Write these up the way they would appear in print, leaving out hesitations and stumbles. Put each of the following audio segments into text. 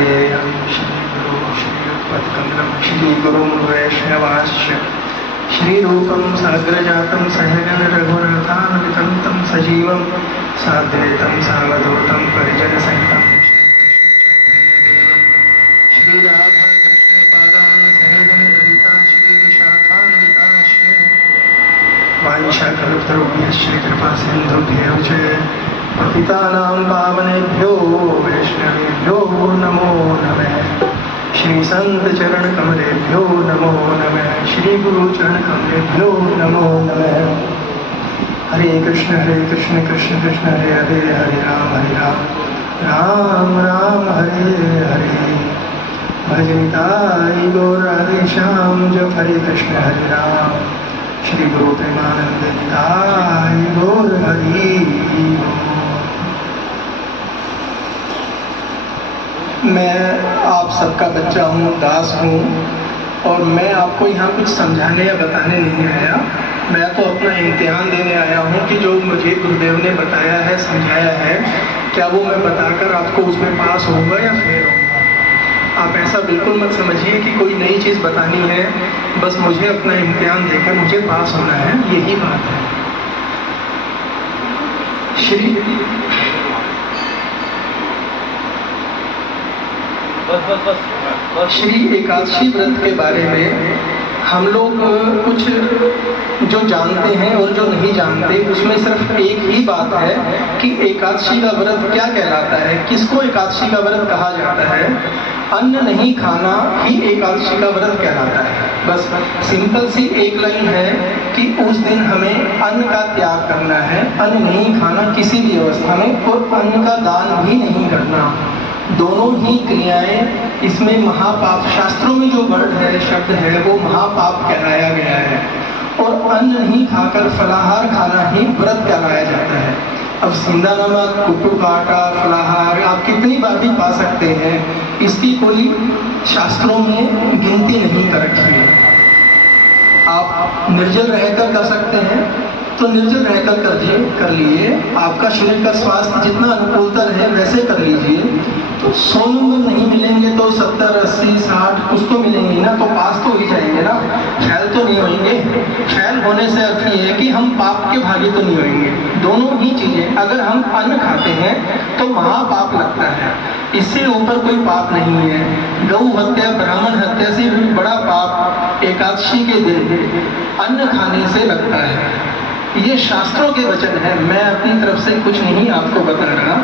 नामधेयं श्रीगुरु श्रीयुक्तकमलं श्रीगुरुं वैष्णवांश्च श्रीरूपं साग्रजातं सहगण रघुनाथान्वितं तं सजीवं साद्वैतं सावधूतं परिजनसहितं श्रीराधाकृष्णपादान् सहगण ललिता श्रीविशाखान्विताश्च वाञ्छाकल्पतरुभ्यश्च कृपासिन्धुभ्यो च पतितानां पावनेभ्यो वैष्णवेभ्यो नमो नमः। श्री संत चरण कमलेभ्यो नमो नमः। श्री गुरु चरण कमलेभ्यो नमो नमः। हरे कृष्ण कृष्ण कृष्ण हरे हरे हरे राम राम राम हरे हरे। भजनिताय गौर राधे श्याम जप हरे कृष्ण हरे राम। श्री गुरु प्रेमानंद निताय गौर हरि। मैं आप सबका बच्चा हूँ, दास हूँ, और मैं आपको यहाँ कुछ समझाने या बताने नहीं आया। मैं तो अपना इम्तिहान देने आया हूँ कि जो मुझे गुरुदेव ने बताया है, समझाया है, क्या वो मैं बताकर आपको उसमें पास होऊंगा या फेल होऊंगा। आप ऐसा बिल्कुल मत समझिए कि कोई नई चीज़ बतानी है, बस मुझे अपना इम्तिहान देकर मुझे पास होना है, यही बात है। श्री एकादशी व्रत के बारे में हम लोग कुछ जो जानते हैं और जो नहीं जानते, उसमें सिर्फ एक ही बात है कि एकादशी का व्रत क्या कहलाता है, किसको एकादशी का व्रत कहा जाता है। अन्न नहीं खाना ही एकादशी का व्रत कहलाता है। बस सिंपल सी एक लाइन है कि उस दिन हमें अन्न का त्याग करना है, अन्न नहीं खाना किसी भी अवस्था में, और अन्न का दान भी नहीं करना। दोनों ही क्रियाएं इसमें महापाप, शास्त्रों में जो वर्ड है, शब्द है, वो महापाप कहलाया गया है। और अन्न नहीं खाकर फलाहार खाना ही व्रत कहलाया जाता है। अब सिंधा नमक, कुट्टू का आटा, फलाहार आप कितनी बार भी पा सकते हैं, इसकी कोई शास्त्रों में गिनती नहीं कर रखी है। आप निर्जल रहकर कर सकते हैं तो निर्जल रहकर कर लिए। आपका शरीर का स्वास्थ्य जितना अनुकूलता रहे वैसे कर लीजिए। तो 100 नंबर नहीं मिलेंगे तो 70, 80, 60 कुछ तो मिलेंगे ना, तो पास तो ही जाएंगे ना, फेल तो नहीं होंगे। फेल होने से अर्थ ये है कि हम पाप के भागी तो नहीं होंगे। दोनों ही चीजें, अगर हम अन्न खाते हैं तो महापाप लगता है, इससे ऊपर कोई पाप नहीं है। गौ हत्या, ब्राह्मण हत्या से भी बड़ा पाप एकादशी के दिन अन्न खाने से लगता है। ये शास्त्रों के वचन है, मैं अपनी तरफ से कुछ नहीं आपको बता रहा।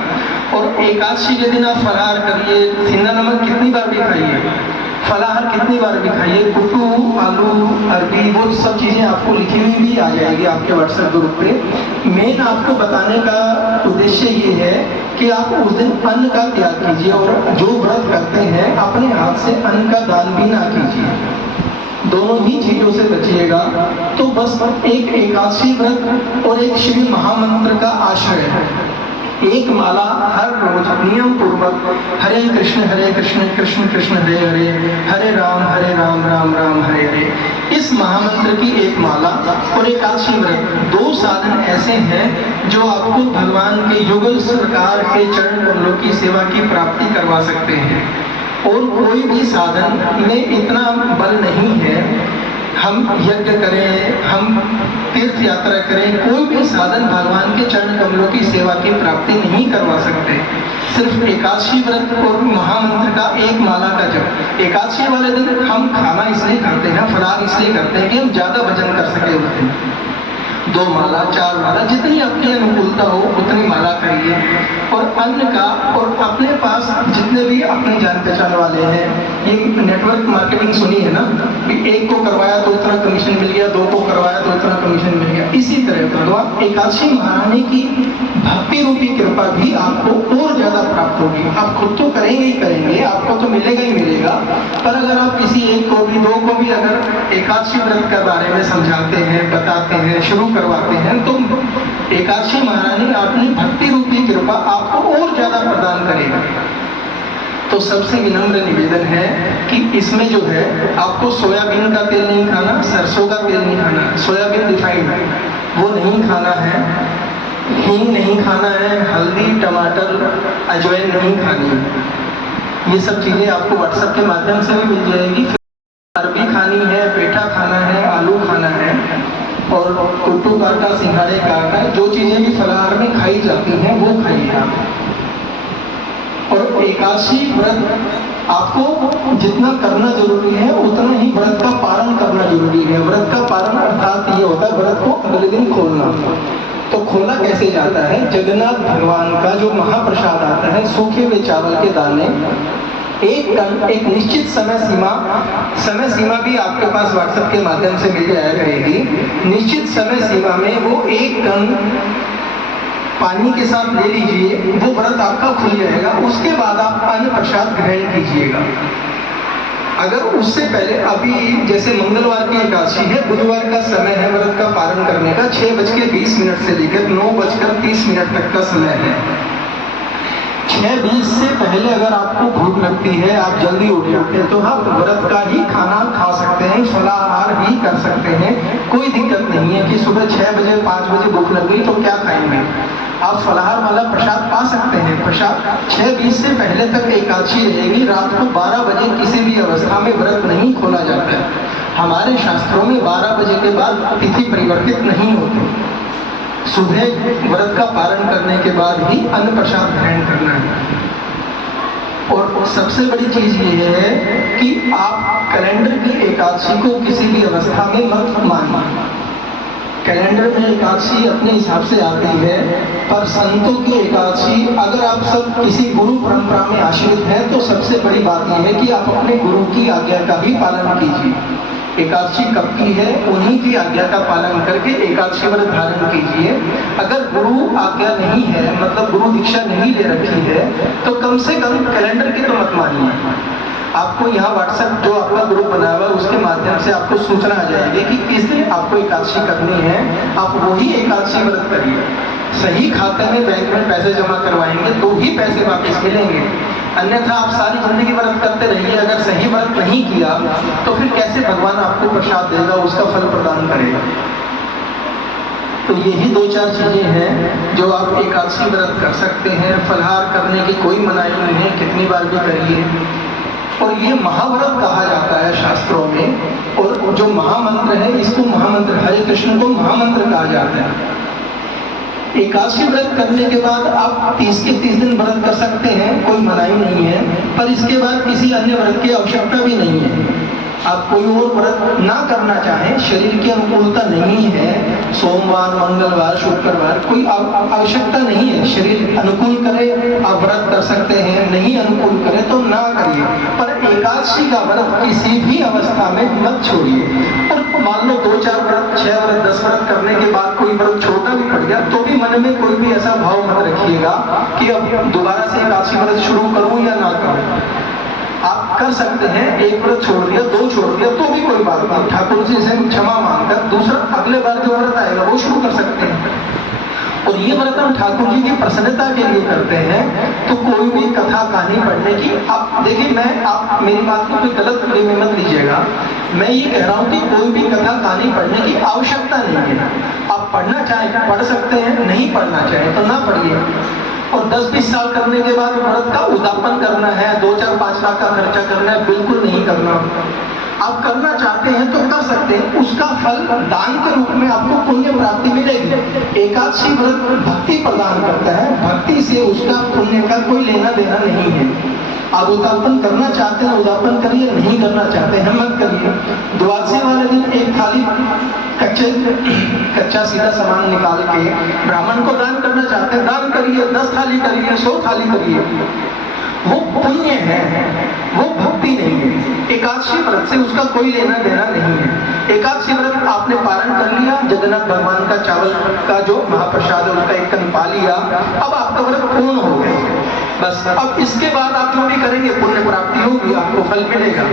और एकादशी के दिन आप फलाहार करिए, सिंधा नमक कितनी बार भी खाइए, फलाहार कितनी बार भी खाइए, कुट्टू, आलू, अरबी, वो सब चीज़ें आपको लिखी हुई भी आ जाएगी आपके व्हाट्सएप ग्रुप पे। मेन आपको बताने का उद्देश्य ये है कि आप उस दिन अन्न का त्याग कीजिए, और जो व्रत करते हैं अपने हाथ से अन्न का दान भी ना कीजिए। दोनों ही चीजों से बचिएगा। तो बस एक एकादशी व्रत और एक श्री महामंत्र का आश्रय है। एक माला हर रोज नियम पूर्वक हरे कृष्ण कृष्ण कृष्ण हरे हरे, हरे राम राम राम हरे हरे, इस महामंत्र की एक माला और एकादशी व्रत, दो साधन ऐसे हैं जो आपको भगवान के युगल सरकार के चरण कमलों की सेवा की प्राप्ति करवा सकते हैं। और कोई भी साधन में इतना बल नहीं है। हम यज्ञ करें, हम तीर्थ यात्रा करें, कोई भी साधन भगवान के चरण कमलों की सेवा की प्राप्ति नहीं करवा सकते। सिर्फ एकादशी व्रत और महामंत्र का एक माला का जप। एकादशी वाले दिन हम खाना इसलिए करते हैं, फलाहार इसलिए करते हैं कि हम ज्यादा भजन कर सके उस दिन। 2 माला, 4 माला, जितनी आपकी अनुकूलता हो उतनी माला करिए। और अन्न का, और अपने पास जितने भी अपने जान पहचान वाले हैं, ये नेटवर्क मार्केटिंग सुनी है ना, कि 1 को करवाया तो इतना कमीशन मिल गया, 2 को करवाया तो इतना कमीशन मिल गया। इसी तरह तो आप एकादशी महारानी की भक्ति रूपी कृपा भी आपको और ज्यादा प्राप्त होगी। आप खुद तो करेंगे ही करेंगे, आपको तो मिलेगा ही मिलेगा, पर अगर आप किसी 1 को भी 2 को भी अगर एकादशी व्रत के बारे में समझाते हैं, बताते हैं, शुरू करवाते हैं, तो एकादशी महारानी अपनी भक्ति रूपी कृपा आपको और ज्यादा प्रदान करेगा। तो सबसे विनम्र निवेदन है कि इसमें जो है आपको सोयाबीन का तेल नहीं खाना, सरसों का तेल नहीं खाना, सोयाबीन रिफाइंड वो नहीं खाना है, हींग नहीं खाना है, हल्दी, टमाटर, अजवाइन नहीं खानी है। ये सब चीज़ें आपको व्हाट्सएप के माध्यम से भी मिल जाएगी। अरबी खानी है, पेठा खाना है, आलू खाना है और कुट्टू का सिंघाड़े का जो चीज़ें भी फलाहार में खाई जाती हैं वो खाइए आप। और एकादशी व्रत आपको जितना करना जरूरी है उतना ही व्रत का पालन करना जरूरी है। व्रत का पालन अर्थात ये होता है व्रत को अगले दिन खोलना। तो खोला कैसे जाता है? जगन्नाथ भगवान का जो महाप्रसाद आता है, सूखे हुए चावल के दाने, एक टन, एक निश्चित समय सीमा भी आपके पास व्हाट्सएप के माध्यम से मिल जाया करेगी। निश्चित समय सीमा में वो 1 टन पानी के साथ ले लीजिए, वो व्रत आपका खुल जाएगा। उसके बाद आप अन्न प्रसाद ग्रहण कीजिएगा। अगर उससे पहले, अभी जैसे मंगलवार की एकादशी है, बुधवार का समय है व्रत का पालन करने का 6:20 से लेकर 9:30 तक का समय है। 6:20 से पहले अगर आपको भूख लगती है, आप जल्दी उठ जाते हैं, तो आप व्रत का ही खाना खा सकते हैं, फलाहार भी कर सकते हैं। कोई दिक्कत नहीं है कि सुबह 6 बजे 5 बजे भूख लग गई तो क्या खाएंगे। आप फलाहार वाला प्रसाद पा सकते हैं। प्रसाद 6:20 से पहले तक एकादशी रहेगी। रात को 12 बजे किसी भी अवस्था में व्रत नहीं खोला जाता है। हमारे शास्त्रों में 12 बजे के बाद तिथि परिवर्तित नहीं होती। सुबह व्रत का पालन करने के बाद ही अन्न प्रसाद ग्रहण करना है। और सबसे बड़ी चीज ये है कि आप कैलेंडर की एकादशी को किसी भी अवस्था में मत मानिए। कैलेंडर में एकादशी अपने हिसाब से आती है, पर संतों की एकादशी, अगर आप सब किसी गुरु परंपरा में आश्रित हैं तो सबसे बड़ी बात यह है कि आप अपने गुरु की आज्ञा का भी पालन कीजिए। एकादशी कब की है, उन्हीं की आज्ञा का पालन करके एकादशी व्रत धारण कीजिए। अगर गुरु आज्ञा नहीं है, मतलब गुरु दीक्षा नहीं ले रखी है, तो कम से कम कैलेंडर की तो मत मानिए। आपको यहाँ व्हाट्सएप जो आपका ग्रुप बना हुआ है उसके माध्यम से आपको सूचना आ जाएगी कि किस दिन आपको एकादशी करनी है। आप वही एकादशी व्रत करिए। सही खाते में बैंक में पैसे जमा करवाएंगे तो ही पैसे वापस मिलेंगे, अन्यथा आप सारी जिंदगी व्रत करते रहिए। अगर सही व्रत नहीं किया तो फिर कैसे भगवान आपको प्रसाद देगा, उसका फल प्रदान करेगा। तो यही 2-4 चीजें हैं जो आप एकादशी व्रत कर सकते हैं। फलाहार करने की कोई मनाही नहीं है, कितनी बार भी करिए। और ये महाव्रत कहा जाता है शास्त्रों में। और जो महामंत्र है, इसको महामंत्र, हरे कृष्ण को महामंत्र कहा जाता है। एकादशी व्रत करने के बाद आप 30 के 30 दिन व्रत कर सकते हैं, कोई मनाही नहीं है। पर इसके बाद किसी अन्य व्रत की आवश्यकता भी नहीं है। आप कोई और व्रत ना करना चाहें, शरीर की अनुकूलता नहीं है, सोमवार, मंगलवार, शुक्रवार, कोई आवश्यकता नहीं है। शरीर अनुकूल करे आप व्रत कर सकते हैं, नहीं अनुकूल करे तो ना करिए। पर एकादशी का व्रत किसी भी अवस्था में मत छोड़िए। और मान लो 2-4 व्रत, 6 व्रत, 10 व्रत करने के बाद कोई व्रत छोटा भी पड़ गया तो भी मन में कोई भी ऐसा भाव मत रखिएगा कि अब दोबारा से एकादशी व्रत शुरू करूं या ना करूं। आप कर सकते हैं, एक व्रत छोड़ दिया, 2 छोड़ दिया तो भी कोई बात नहीं। ठाकुर जी से क्षमा मांगकर दूसरा अगले बार जो व्रत आएगा वो शुरू कर सकते हैं। और ये व्रत हम ठाकुर जी की प्रसन्नता के लिए करते हैं। तो कोई भी कथा कहानी पढ़ने की, आप देखिए, आप मेरी बात को कोई गलत में मत लीजिएगा। मैं ये कह रहा हूँ कि कोई भी कथा कहानी पढ़ने की आवश्यकता नहीं है। आप पढ़ना चाहें पढ़ सकते हैं, नहीं पढ़ना चाहें तो ना पढ़िए। और 10-20 साल करने के बाद व्रत का उद्यापन करना है, 2-4-5 लाख का खर्चा करना है, बिल्कुल नहीं करना। आप करना चाहते हैं तो कर सकते हैं, उसका फल दान के रूप में आपको पुण्य प्राप्ति मिलेगी। एकादशी व्रत भक्ति प्रदान करता है, भक्ति से उसका पुण्य का कोई लेना देना नहीं है। आप उद्यापन करना चाहते हैं उद्यापन करिए, नहीं करना चाहते हैं मत करिए। द्वादशी वाले दिन एक थाली कच्चा सीधा सामान निकाल के ब्राह्मण को दान करना चाहते हैं, दान करिए, 10 थाली करिए, 100 थाली करिए, वो पुण्य है, वो भक्ति नहीं है। एकादशी व्रत से उसका कोई लेना देना नहीं है। एकादशी व्रत आपने पारण कर लिया, जगन्नाथ भगवान का चावल का जो महाप्रसाद है उसका 1 टन पा लिया, अब आपका व्रत पूर्ण हो गया। बस अब इसके बाद आप जो भी करेंगे पुण्य प्राप्ति होगी, आपको फल मिलेगा।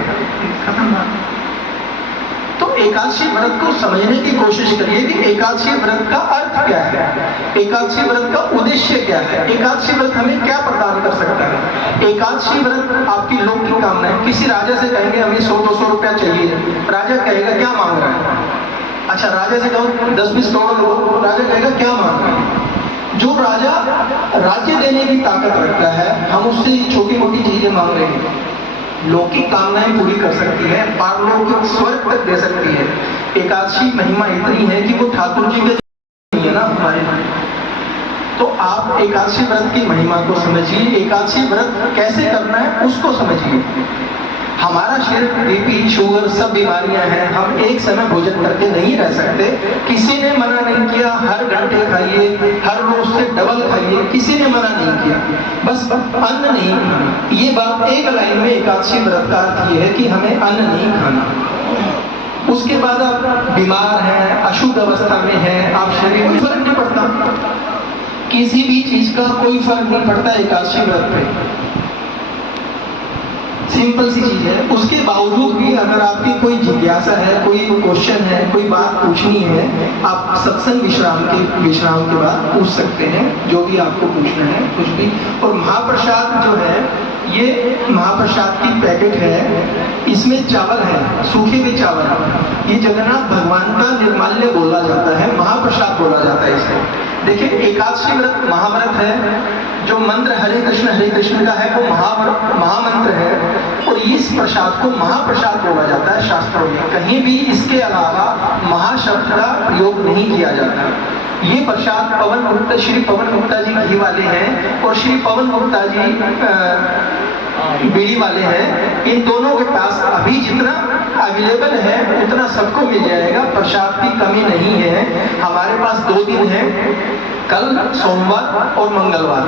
तो एकादशी व्रत को समझने की कोशिश करिए कि एकादशी व्रत का अर्थ क्या है, एकादशी व्रत का उद्देश्य क्या है, एकादशी व्रत हमें क्या प्रदान कर सकता है। एकादशी व्रत आपकी लौकिक कामना है। किसी राजा से कहेंगे हमें 100-200 रुपया चाहिए, राजा कहेगा क्या मांग रहा है। अच्छा, राजा से कहो 10-20 करोड़ लोग, राजा कहेगा क्या मांग रहा है। जो राजा राज्य देने की ताकत रखता है, हम उससे छोटी मोटी चीजें मांग रहे हैं, लौकिक कामनाएं पूरी कर सकती है, पारलौकिक स्वर्ग तक दे सकती है। एकादशी महिमा इतनी है कि वो ठाकुर जी के है ना हमारे। तो आप एकादशी व्रत की महिमा को समझिए, एकादशी व्रत कैसे करना है उसको समझिए। हमारा शरीर बीपी शुगर सब बीमारियां हैं, हम एक समय भोजन करके नहीं रह सकते। किसी ने मना नहीं किया हर घंटे खाइए, हर रोज से डबल खाइए, किसी ने मना नहीं किया, बस अन्न नहीं खाना। ये बात एक लाइन में एकादशी व्रत का अर्थ ये है कि हमें अन्न नहीं खाना। उसके बाद आप बीमार हैं, अशुद्ध अवस्था में हैं, आप शरीर में फर्क नहीं पड़ता, किसी भी चीज का कोई फर्क नहीं पड़ता एकादशी व्रत पे। सिंपल सी चीज है। उसके बावजूद भी अगर आपकी कोई जिज्ञासा है, कोई क्वेश्चन है, कोई बात पूछनी है, आप सत्संग विश्राम के बाद पूछ सकते हैं, जो भी आपको पूछना है कुछ भी। और महाप्रसाद जो है, ये महाप्रसाद की पैकेट है, इसमें चावल है, सूखे हुए चावल। ये जगन्नाथ भगवान का निर्माल्य बोला जाता है, महाप्रसाद बोला जाता है इसे। देखिए एकादशी व्रत महाव्रत है, जो मंत्र हरे कृष्ण का है वो महामंत्र है, और इस प्रसाद को महाप्रसाद बोला जाता है शास्त्रों में। कहीं भी इसके अलावा महाशब्द का प्रयोग नहीं किया जाता। ये प्रसाद श्री पवन गुप्ता जी घी वाले हैं और श्री पवन गुप्ता जी बीड़ी वाले हैं। इन दोनों के पास अभी जितना अवेलेबल है उतना सबको मिल जाएगा, प्रसाद की कमी नहीं है। हमारे पास 2 दिन है, कल सोमवार और मंगलवार।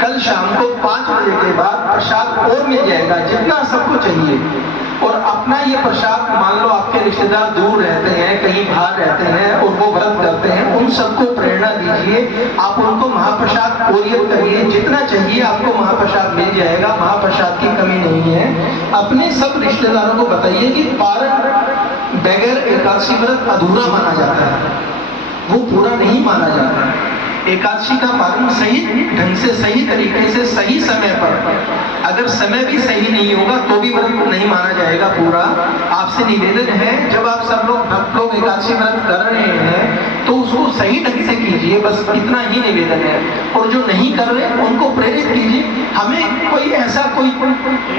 कल शाम को 5 बजे के बाद प्रसाद और मिल जाएगा जितना सबको चाहिए। और अपना ये प्रसाद, मान लो आपके रिश्तेदार दूर रहते हैं, कहीं बाहर रहते हैं और वो व्रत करते हैं, उन सबको प्रेरणा दीजिए, आप उनको महाप्रसाद कोरियर करिए, जितना चाहिए आपको महाप्रसाद मिल जाएगा, महाप्रसाद की कमी नहीं है। अपने सब रिश्तेदारों को बताइए कि पारण बगैर एकादशी व्रत अधूरा माना जाता है, वो पूरा नहीं माना जाता। एकादशी का पालन सही ढंग से, सही तरीके से, सही समय पर, अगर समय भी सही नहीं होगा तो भी व्रत नहीं माना जाएगा पूरा। आपसे निवेदन है, जब आप सब लोग भक्त लोग एकादशी व्रत कर रहे हैं तो उसको सही ढंग से कीजिए, बस इतना ही निवेदन है। और जो नहीं कर रहे उनको प्रेरित कीजिए। हमें कोई ऐसा कोई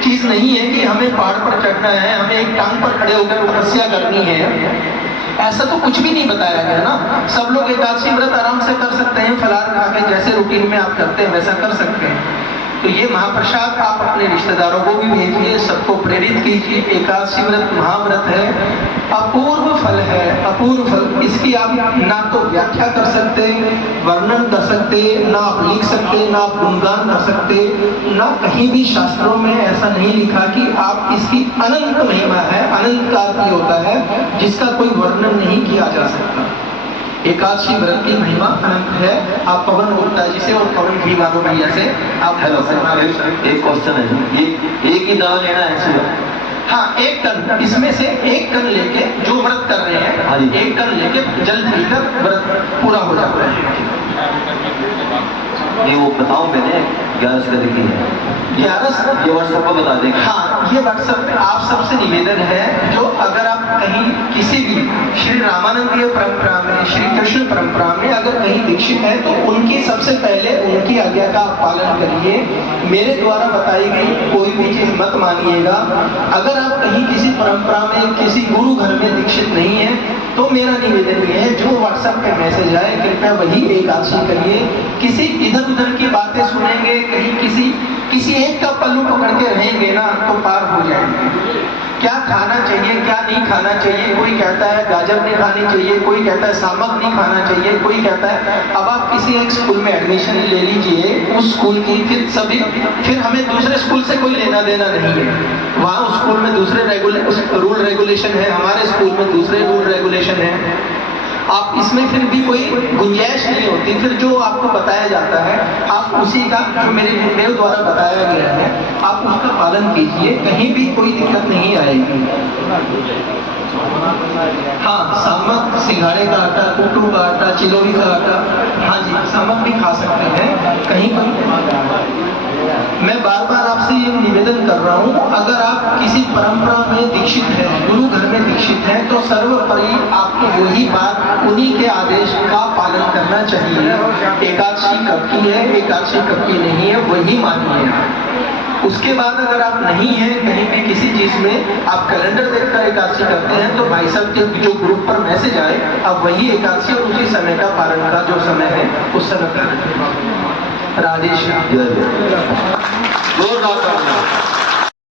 चीज नहीं है कि हमें पहाड़ पर चढ़ना है, हमें एक टांग पर खड़े होकर तपस्या करनी है, ऐसा तो कुछ भी नहीं बताया गया ना। सब लोग एकादशी व्रत आराम से कर सकते हैं, फलाहार खा के जैसे रूटीन में आप करते हैं वैसा कर सकते हैं। तो ये महाप्रसाद आप अपने रिश्तेदारों को भी भेजिए, सबको प्रेरित कीजिए। एकादशी व्रत महाव्रत है, अपूर्व फल है, अपूर्व फल। इसकी आप ना तो व्याख्या कर सकते, वर्णन कर सकते, ना आप लिख सकते, ना आप गुणगान कर सकते, ना कहीं भी शास्त्रों में ऐसा नहीं लिखा कि आप इसकी अनंत महिमा है। अनंत का अर्थ होता है जिसका कोई वर्णन नहीं किया जा सकता। एकादशी व्रत की महिमा अनंत है। आप पवन गुप्ता जी से और पवन घी वालों भैया से आप हेलो सर, एक क्वेश्चन है, ये एक ही दावा लेना है सुबह? हाँ, 1 टन, इसमें से 1 टन लेके जो व्रत कर रहे हैं 1 टन लेके जल पीकर व्रत पूरा हो जाता है। ये वो बताओ मैंने 11 से की है, 11 ये व्हाट्सएप पर बता देंगे। हाँ, ये व्हाट्सएप पे आप सबसे निवेदन है, जो अगर आप कहीं किसी भी श्री रामानंदीय परंपरा में, श्री कृष्ण परंपरा में अगर कहीं दीक्षित है तो उनकी सबसे पहले उनकी आज्ञा का आप पालन करिए। मेरे द्वारा बताई गई कोई भी चीज मत मानिएगा। अगर आप कहीं किसी परंपरा में, किसी गुरु घर में दीक्षित नहीं है तो मेरा निवेदन ये है, जो व्हाट्सएप पे मैसेज आए कृपया वही एकादशी करिए। किसी इधर उधर की बातें सुनेंगे, कहीं किसी एक का पल्लू पकड़ के रहेंगे ना तो पार हो जाएंगे। क्या खाना चाहिए, क्या नहीं खाना चाहिए, कोई कहता है गाजर नहीं खानी चाहिए, कोई कहता है सामक नहीं खाना चाहिए, कोई कहता है। अब आप किसी एक स्कूल में एडमिशन ले लीजिए, उस स्कूल की फिर हमें दूसरे स्कूल से कोई लेना देना नहीं है। वहाँ उस स्कूल में दूसरे रूल रेगुलेशन है, हमारे स्कूल में दूसरे रूल रेगुलेशन है। आप इसमें फिर भी कोई गुंजाइश नहीं होती। फिर जो आपको बताया जाता है आप उसी का, जो मेरे गुरुदेव द्वारा बताया गया है, आप उसका पालन कीजिए, कहीं भी कोई दिक्कत नहीं आएगी। हाँ, सामक, सिंघाड़े का आटा, कुट्टू का आटा, चिलोरी का आटा, हाँ जी, सामक भी खा सकते हैं कहीं पर। मैं बार बार आपसे ये निवेदन कर रहा हूँ, अगर आप किसी परंपरा में दीक्षित हैं, गुरु घर में दीक्षित हैं, तो सर्वोपरि आपको वही बात, उन्हीं के आदेश का पालन करना चाहिए। एकादशी कब की है, एकादशी कब की नहीं है, वही मानिए। उसके बाद अगर आप नहीं हैं कहीं भी किसी चीज में, आप कैलेंडर देखकर एकादशी करते हैं, तो भाई साहब के जो ग्रुप पर मैसेज आए, अब वही एकादशी और उसी समय का पालन का जो समय है उस समय पर राधे श्याम। जोरदार तालियां।